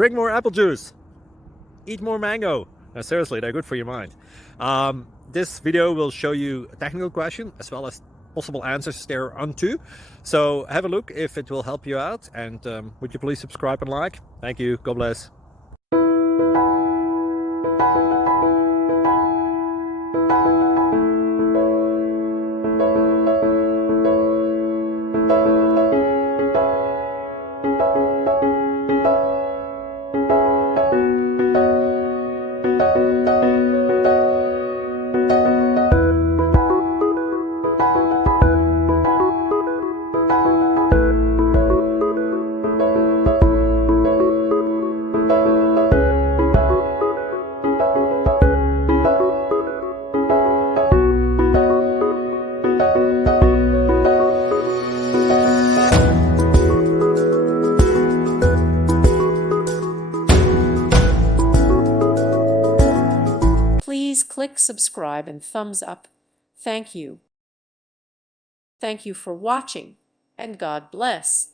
Drink more apple juice. Eat more mango. No, seriously, they're good for your mind. This video will show you a technical question as well as possible answers thereunto. So have a look if it will help you out, and would you please subscribe and like? Thank you. God bless. Please click subscribe and thumbs up. Thank you. Thank you for watching, and God bless.